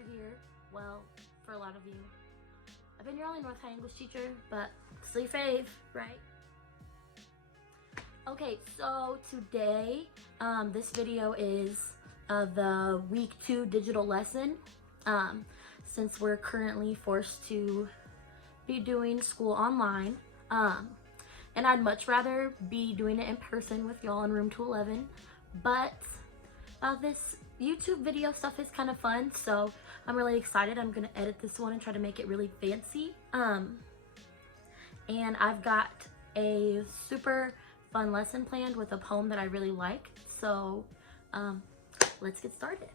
teacher here. Well, for a lot of you, I've been your only North High English teacher, but still your fave, right? Okay, so today, this video is the week 2 digital lesson. Since we're currently forced to be doing school online, and I'd much rather be doing it in person with y'all in room 211, but this YouTube video stuff is kind of fun, so I'm really excited. I'm gonna edit this one and try to make it really fancy. And I've got a super fun lesson planned with a poem that I really like, so let's get started.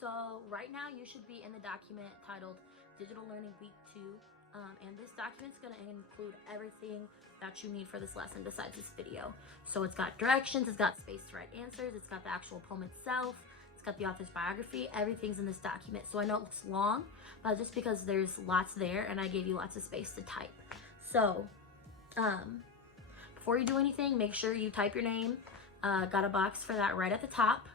So right now you should be in the document titled Digital Learning Week 2, and this document's going to include everything that you need for this lesson besides this video. So it's got directions, it's got space to write answers, it's got the actual poem itself, it's got the author's biography, everything's in this document. So I know it's long, but just because there's lots there and I gave you lots of space to type. So before you do anything, make sure you type your name. Got a box for that right at the top.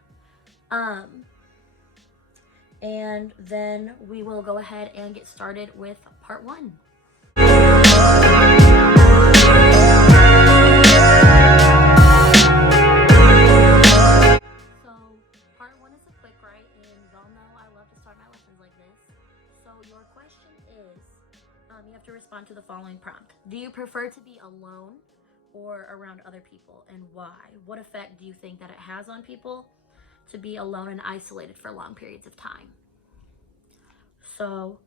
And then we will go ahead and get started with part 1. So part 1 is a quick write, and y'all know I love to start my lessons like this. So your question is, you have to respond to the following prompt. Do you prefer to be alone or around other people, and why? What effect do you think that it has on people to be alone and isolated for long periods of time? So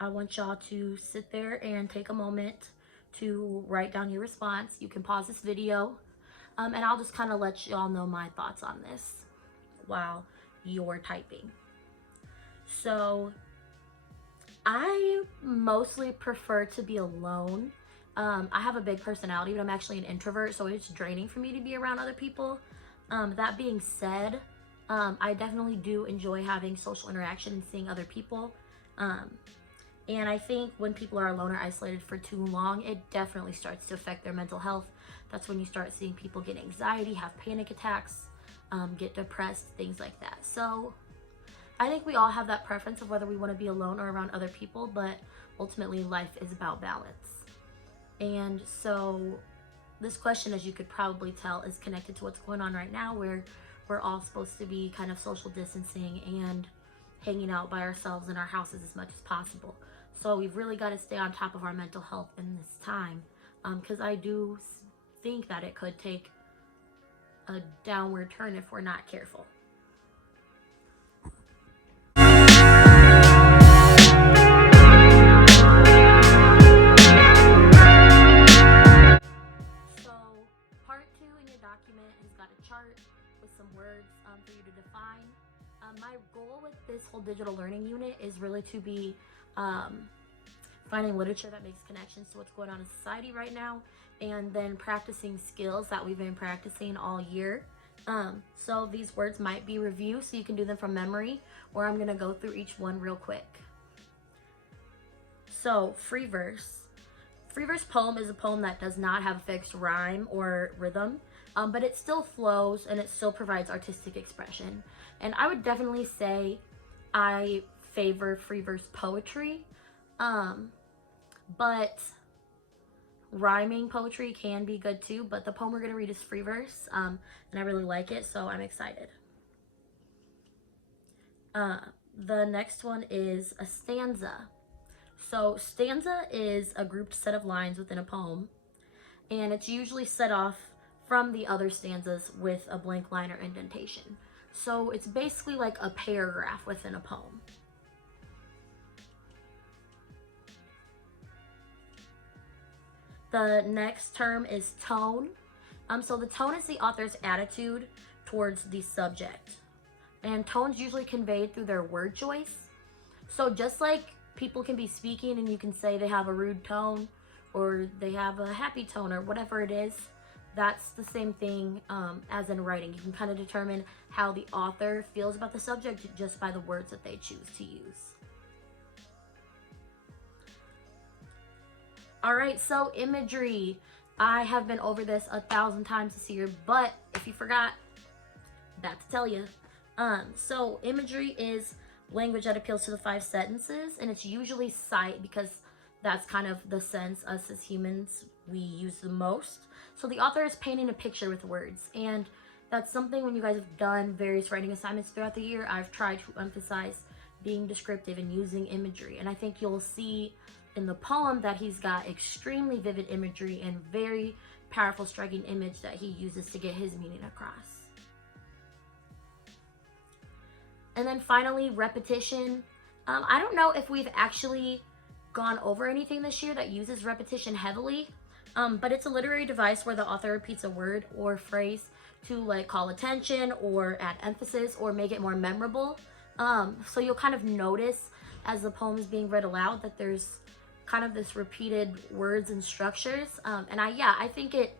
I want y'all to sit there and take a moment to write down your response. You can pause this video, and I'll just kind of let y'all know my thoughts on this while you're typing. So I mostly prefer to be alone. I have a big personality, but I'm actually an introvert, so it's draining for me to be around other people. That being said, I definitely do enjoy having social interaction and seeing other people. And I think when people are alone or isolated for too long, it definitely starts to affect their mental health. That's when you start seeing people get anxiety, have panic attacks, get depressed, things like that. So I think we all have that preference of whether we want to be alone or around other people, but ultimately life is about balance. And so this question, as you could probably tell, is connected to what's going on right now, where we're all supposed to be kind of social distancing and hanging out by ourselves in our houses as much as possible. So we've really got to stay on top of our mental health in this time, because I do think that it could take a downward turn if we're not careful. Document has got a chart with some words for you to define. My goal with this whole digital learning unit is really to be finding literature that makes connections to what's going on in society right now, and then practicing skills that we've been practicing all year. So these words might be review, so you can do them from memory, or I'm going to go through each one real quick. So free verse. Free verse poem is a poem that does not have a fixed rhyme or rhythm, but it still flows and it still provides artistic expression. And I would definitely say I favor free verse poetry, but rhyming poetry can be good too. But the poem we're going to read is free verse, and I really like it, so I'm excited. The next one is a stanza. So stanza is a grouped set of lines within a poem, and it's usually set off from the other stanzas with a blank line or indentation. So it's basically like a paragraph within a poem. The next term is tone. So the tone is the author's attitude towards the subject, and tone's usually conveyed through their word choice. So just like people can be speaking and you can say they have a rude tone or they have a happy tone or whatever it is, that's the same thing as in writing. You can kind of determine how the author feels about the subject just by the words that they choose to use. All right, so imagery. I have been over this 1,000 times this year, but if you forgot, back to tell you. So imagery is language that appeals to the 5 senses, and it's usually sight because that's kind of the sense us as humans we use the most. So the author is painting a picture with words, and that's something when you guys have done various writing assignments throughout the year, I've tried to emphasize being descriptive and using imagery. And I think you'll see in the poem that he's got extremely vivid imagery and very powerful, striking image that he uses to get his meaning across. And then finally, repetition. I don't know if we've actually gone over anything this year that uses repetition heavily, but it's a literary device where the author repeats a word or phrase to like call attention or add emphasis or make it more memorable. So you'll kind of notice as the poem is being read aloud that there's kind of this repeated words and structures. And I think it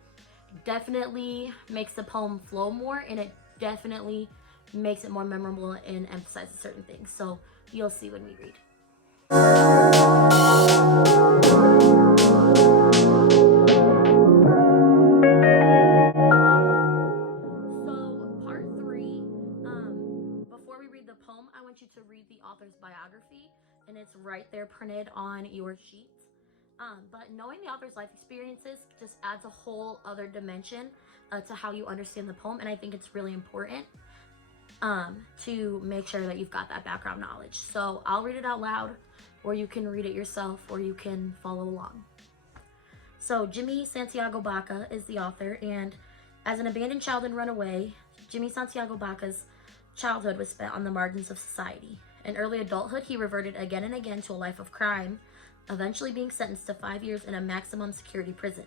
definitely makes the poem flow more, and it definitely makes it more memorable and emphasizes certain things. So you'll see when we read. So part 3, before we read the poem, I want you to read the author's biography, and it's right there printed on your sheet. But knowing the author's life experiences just adds a whole other dimension to how you understand the poem, and I think it's really important to make sure that you've got that background knowledge. So I'll read it out loud, or you can read it yourself, or you can follow along. So Jimmy Santiago Baca is the author, and as an abandoned child and runaway, Jimmy Santiago Baca's childhood was spent on the margins of society. In early adulthood, he reverted again and again to a life of crime, eventually being sentenced to 5 years in a maximum security prison.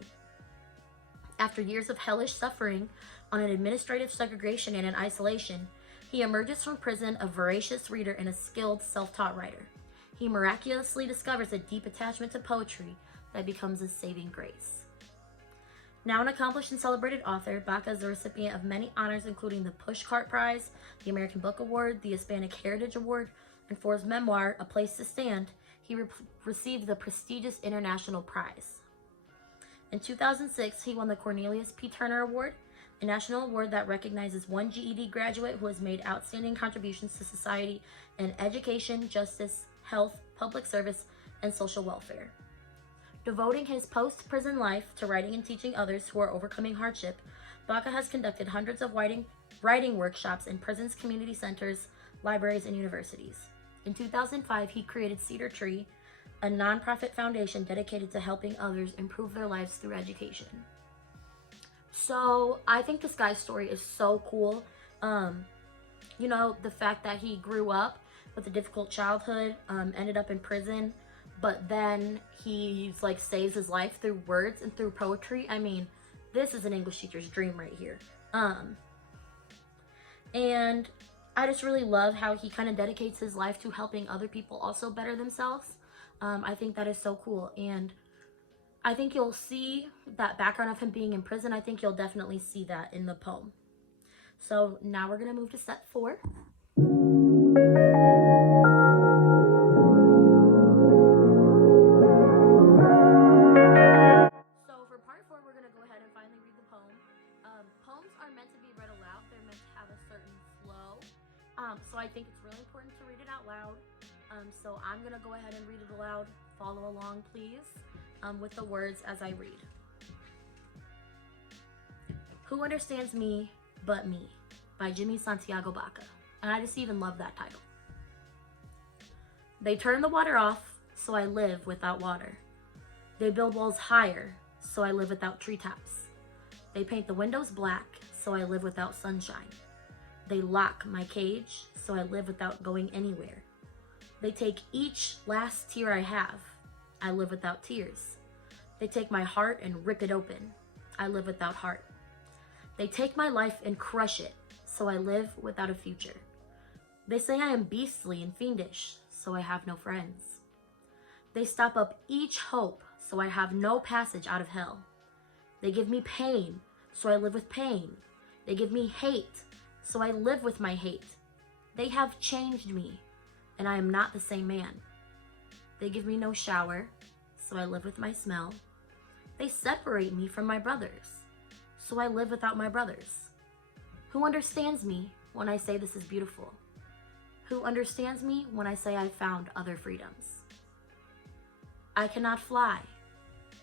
After years of hellish suffering on an administrative segregation and in isolation, he emerges from prison a voracious reader and a skilled self-taught writer. He miraculously discovers a deep attachment to poetry that becomes his saving grace. Now an accomplished and celebrated author, Baca is the recipient of many honors, including the Pushcart Prize, the American Book Award, the Hispanic Heritage Award, and for his memoir, A Place to Stand, he received the prestigious International Prize. In 2006, he won the Cornelius P. Turner Award, a national award that recognizes one GED graduate who has made outstanding contributions to society in education, justice, health, public service, and social welfare. Devoting his post-prison life to writing and teaching others who are overcoming hardship, Baca has conducted hundreds of writing workshops in prisons, community centers, libraries, and universities. In 2005, he created Cedar Tree, a nonprofit foundation dedicated to helping others improve their lives through education. So I think this guy's story is so cool. You know, the fact that he grew up with a difficult childhood, ended up in prison, but then he's like saves his life through words and through poetry. I mean, this is an English teacher's dream right here. And I just really love how he kind of dedicates his life to helping other people also better themselves. I think that is so cool, and I think you'll see that background of him being in prison. I think you'll definitely see that in the poem. So now we're gonna move to step 4. So for part 4, we're gonna go ahead and finally read the poem. Poems are meant to be read aloud. They're meant to have a certain flow. So I think it's really important to read it out loud. So I'm gonna go ahead and read it aloud. Follow along, please, with the words as I read. Who Understands Me But Me by Jimmy Santiago Baca. And I just even love that title. They turn the water off, so I live without water. They build walls higher, so I live without treetops. They paint the windows black, so I live without sunshine. They lock my cage, so I live without going anywhere. They take each last tear I have. I live without tears. They take my heart and rip it open. I live without heart. They take my life and crush it, so I live without a future. They say I am beastly and fiendish, so I have no friends. They stop up each hope, so I have no passage out of hell. They give me pain, so I live with pain. They give me hate, so I live with my hate. They have changed me, and I am not the same man. They give me no shower, so I live with my smell. They separate me from my brothers, so I live without my brothers. Who understands me when I say this is beautiful? Who understands me when I say I've found other freedoms? I cannot fly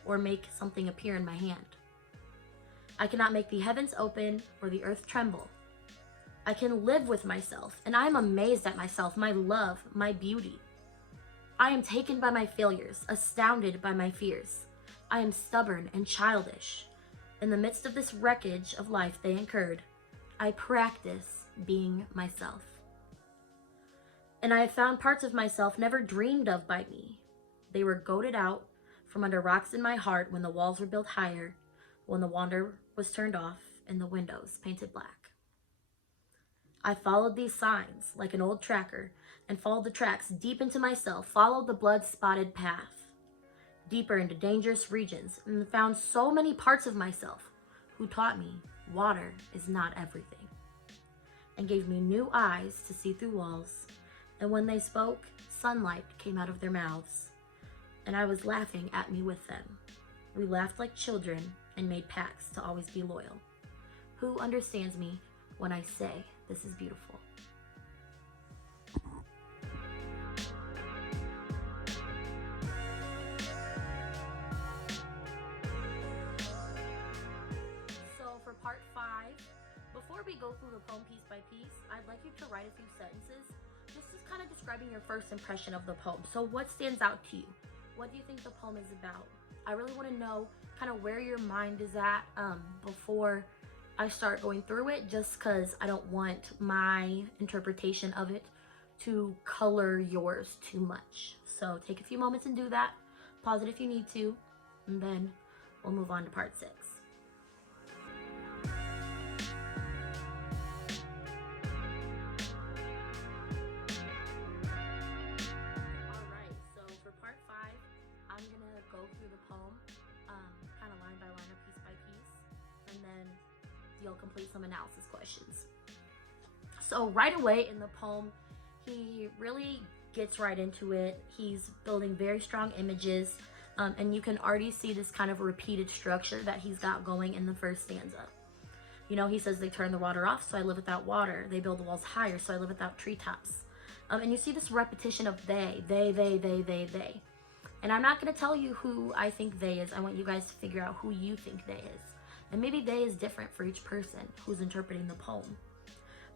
or make something appear in my hand. I cannot make the heavens open or the earth tremble. I can live with myself, and I am amazed at myself, my love, my beauty. I am taken by my failures, astounded by my fears. I am stubborn and childish. In the midst of this wreckage of life they incurred, I practice being myself. And I have found parts of myself never dreamed of by me. They were goaded out from under rocks in my heart when the walls were built higher, when the water was turned off and the windows painted black. I followed these signs like an old tracker and followed the tracks deep into myself, followed the blood-spotted path, deeper into dangerous regions, and found so many parts of myself who taught me water is not everything, and gave me new eyes to see through walls. And when they spoke, sunlight came out of their mouths, and I was laughing at me with them. We laughed like children and made pacts to always be loyal. Who understands me when I say this is beautiful? So for part 5, before we go through the poem piece by piece, I'd like you to write a few sentences just kind of describing your first impression of the poem. So what stands out to you? What do you think the poem is about? I really want to know kind of where your mind is at before I start going through it, just because I don't want my interpretation of it to color yours too much. So take a few moments and do that. Pause it if you need to, and then we'll move on to part 6. Go through the poem kind of line by line or piece by piece, and then you'll complete some analysis questions. So right away in the poem, he really gets right into it. He's building very strong images, and you can already see this kind of repeated structure that he's got going in the first stanza. You know, he says they turn the water off, so I live without water. They build the walls higher, so I live without treetops. And you see this repetition of they. And I'm not going to tell you who I think they is. I want you guys to figure out who you think they is. And maybe they is different for each person who's interpreting the poem.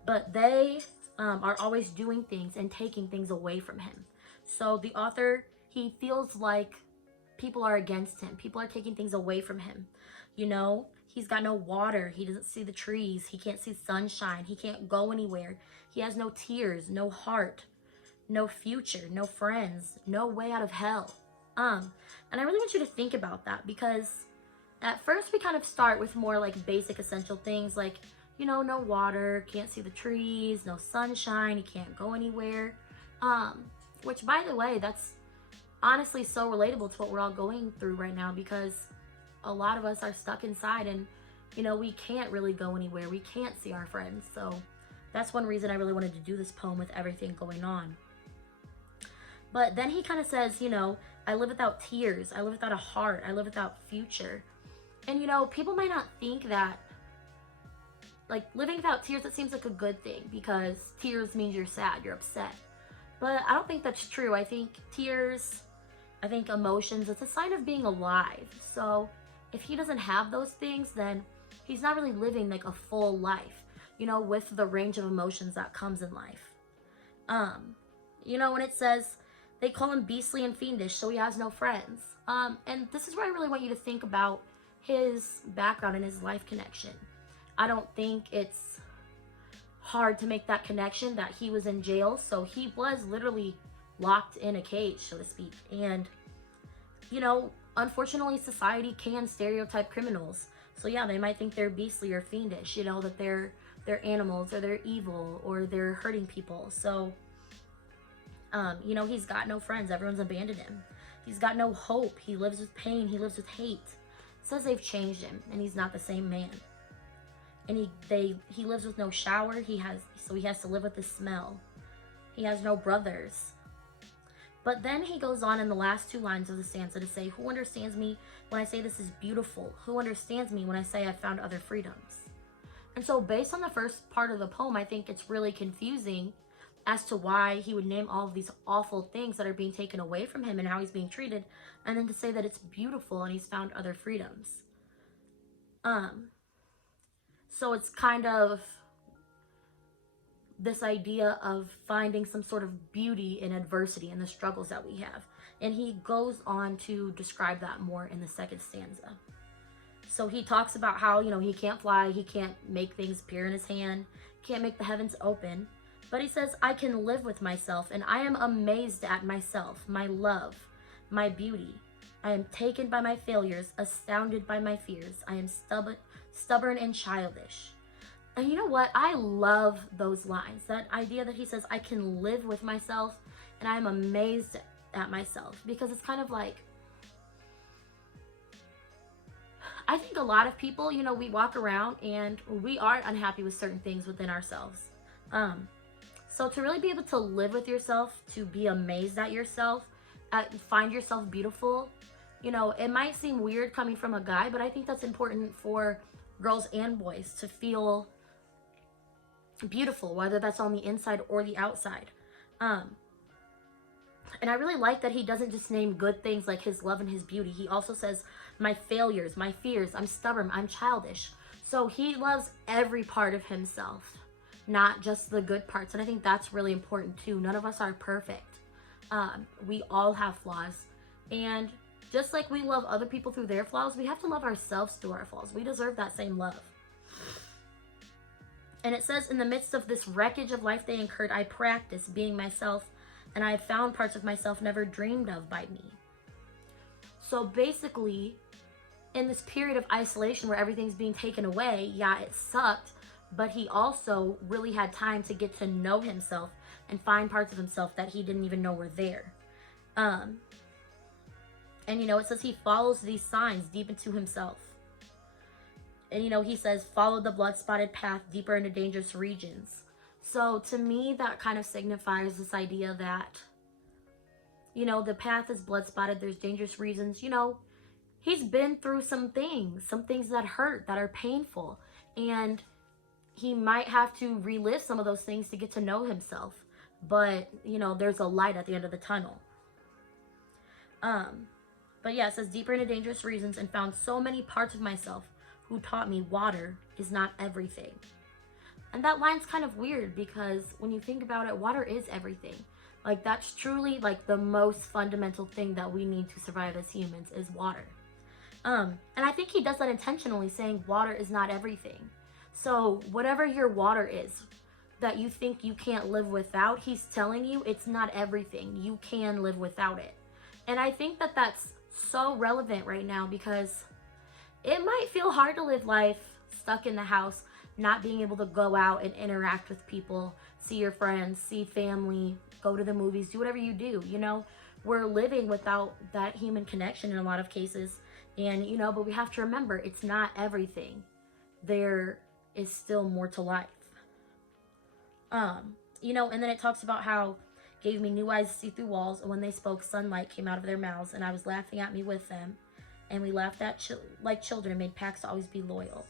But they are always doing things and taking things away from him. So the author, he feels like people are against him. People are taking things away from him. You know, he's got no water. He doesn't see the trees. He can't see sunshine. He can't go anywhere. He has no tears, no heart, no future, no friends, no way out of hell. And I really want you to think about that, because at first we kind of start with more like basic essential things like, you know, no water, can't see the trees, no sunshine, he can't go anywhere. Which, by the way, that's honestly so relatable to what we're all going through right now, because a lot of us are stuck inside and, you know, we can't really go anywhere. We can't see our friends. So that's one reason I really wanted to do this poem with everything going on. But then he kind of says, you know, I live without tears. I live without a heart. I live without future. And, you know, people might not think that, like, living without tears, it seems like a good thing, because tears means you're sad, you're upset. But I don't think that's true. I think tears, I think emotions, it's a sign of being alive. So if he doesn't have those things, then he's not really living like a full life, you know, with the range of emotions that comes in life. You know, when it says, they call him beastly and fiendish, so he has no friends. And this is where I really want you to think about his background and his life connection. I don't think it's hard to make that connection that he was in jail, so he was literally locked in a cage, so to speak. And, you know, unfortunately, society can stereotype criminals. So yeah, they might think they're beastly or fiendish, you know, that they're animals or they're evil or they're hurting people. So you know, he's got no friends. Everyone's abandoned him. He's got no hope. He lives with pain. He lives with hate. It says they've changed him, and he's not the same man. And he lives with no shower. He has to live with the smell. He has no brothers. But then he goes on in the last 2 lines of the stanza to say, who understands me when I say this is beautiful? Who understands me when I say I've found other freedoms? And so based on the first part of the poem, I think it's really confusing as to why he would name all of these awful things that are being taken away from him and how he's being treated, and then to say that it's beautiful and he's found other freedoms. So it's kind of this idea of finding some sort of beauty in adversity and the struggles that we have. And he goes on to describe that more in the second stanza. So he talks about how, you know, he can't fly, he can't make things appear in his hand, can't make the heavens open. But he says, I can live with myself, and I am amazed at myself, my love, my beauty. I am taken by my failures, astounded by my fears. I am stubborn and childish. And you know what? I love those lines. That idea that he says, I can live with myself, and I am amazed at myself. Because it's kind of like, I think a lot of people, you know, we walk around and we are unhappy with certain things within ourselves. So to really be able to live with yourself, to be amazed at yourself, find yourself beautiful, you know, it might seem weird coming from a guy, but I think that's important for girls and boys to feel beautiful, whether that's on the inside or the outside. And I really like that he doesn't just name good things like his love and his beauty. He also says, my failures, my fears, I'm stubborn, I'm childish. So he loves every part of himself, not just the good parts. And I think that's really important too. None of us are perfect. We all have flaws. And just like we love other people through their flaws, we have to love ourselves through our flaws. We deserve that same love. And it says, in the midst of this wreckage of life they incurred, I practiced being myself, and I have found parts of myself never dreamed of by me. So basically, in this period of isolation where everything's being taken away, yeah, it sucked, but he also really had time to get to know himself and find parts of himself that he didn't even know were there. And you know, it says he follows these signs deep into himself. And you know, he says, follow the blood-spotted path deeper into dangerous regions. So to me, that kind of signifies this idea that, you know, the path is blood-spotted, there's dangerous reasons. You know, he's been through some things that hurt, that are painful. And he might have to relive some of those things to get to know himself. But, you know, there's a light at the end of the tunnel. But yeah, it says, deeper into dangerous reasons, and found so many parts of myself who taught me water is not everything. And that line's kind of weird because when you think about it, water is everything. Like, that's truly like the most fundamental thing that we need to survive as humans is water. And I think he does that intentionally, saying water is not everything. So whatever your water is that you think you can't live without, he's telling you it's not everything. You can live without it. And I think that that's so relevant right now because it might feel hard to live life stuck in the house, not being able to go out and interact with people, see your friends, see family, go to the movies, do whatever you do. You know, we're living without that human connection in a lot of cases. And, you know, but we have to remember it's not everything. There is still more to life. You know, and then it talks about how gave me new eyes to see through walls, and when they spoke, sunlight came out of their mouths, and I was laughing at me with them. And we laughed at like children and made pacts to always be loyal.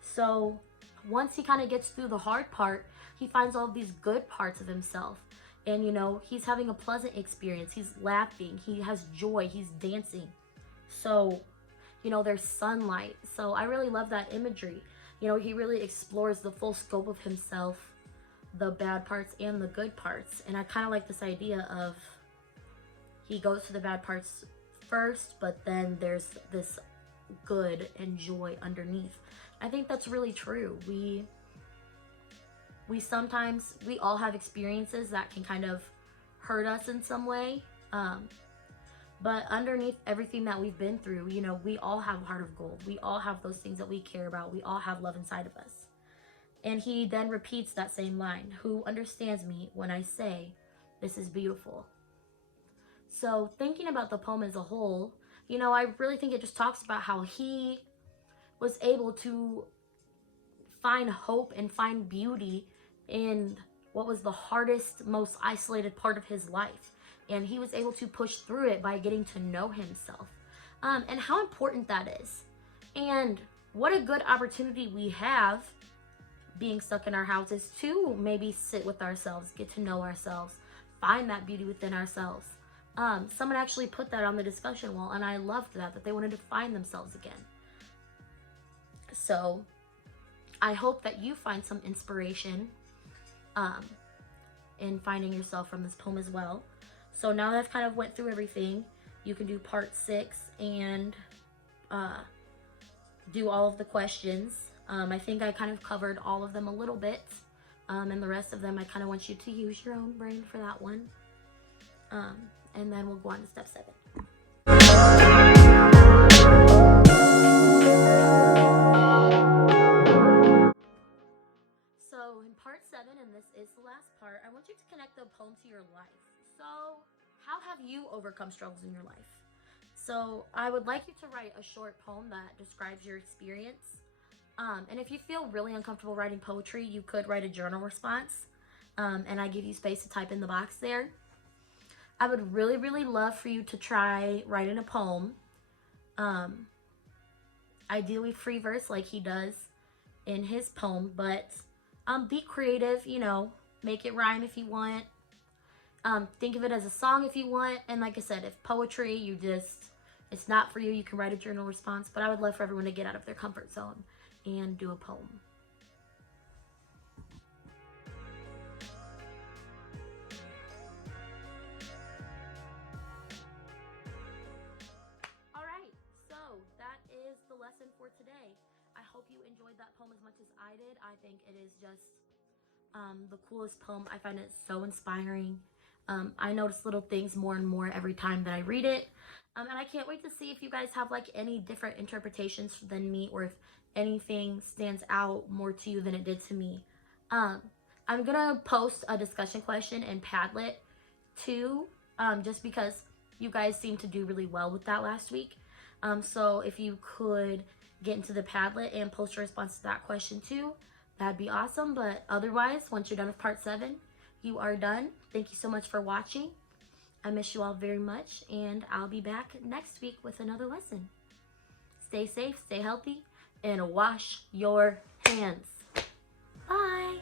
So once he kind of gets through the hard part, he finds all these good parts of himself. And, you know, he's having a pleasant experience. He's laughing. He has joy. He's dancing. So, you know, there's sunlight. So I really love that imagery. You know, he really explores the full scope of himself, the bad parts and the good parts. And I kind of like this idea of he goes to the bad parts first, but then there's this good and joy underneath. I think that's really true. We sometimes, we all have experiences that can kind of hurt us in some way. But underneath everything that we've been through, you know, we all have a heart of gold. We all have those things that we care about. We all have love inside of us. And he then repeats that same line, who understands me when I say, this is beautiful. So thinking about the poem as a whole, you know, I really think it just talks about how he was able to find hope and find beauty in what was the hardest, most isolated part of his life. And he was able to push through it by getting to know himself. And how important that is. And what a good opportunity we have being stuck in our houses to maybe sit with ourselves, get to know ourselves, find that beauty within ourselves. Someone actually put that on the discussion wall, and I loved that they wanted to find themselves again. So I hope that you find some inspiration in finding yourself from this poem as well. So now that I've kind of went through everything, you can do part 6 and do all of the questions. I think I kind of covered all of them a little bit. And the rest of them, I kind of want you to use your own brain for that one. And then we'll go on to step 7. So in part 7, and this is the last part, I want you to connect the poem to your life. So how have you overcome struggles in your life? So I would like you to write a short poem that describes your experience. And if you feel really uncomfortable writing poetry, you could write a journal response. And I give you space to type in the box there. I would really, really love for you to try writing a poem. Ideally free verse like he does in his poem, but be creative, you know, make it rhyme if you want. Think of it as a song if you want. And like I said, if poetry, it's not for you, you can write a journal response. But I would love for everyone to get out of their comfort zone and do a poem. Alright, so that is the lesson for today. I hope you enjoyed that poem as much as I did. I think it is just the coolest poem. I find it so inspiring. I notice little things more and more every time that I read it. And I can't wait to see if you guys have like any different interpretations than me, or if anything stands out more to you than it did to me. I'm gonna post a discussion question in Padlet too, just because you guys seemed to do really well with that last week. So if you could get into the Padlet and post a response to that question too, that'd be awesome. But otherwise, once you're done with part 7, you are done. Thank you so much for watching. I miss you all very much, and I'll be back next week with another lesson. Stay safe, stay healthy, and wash your hands. Bye.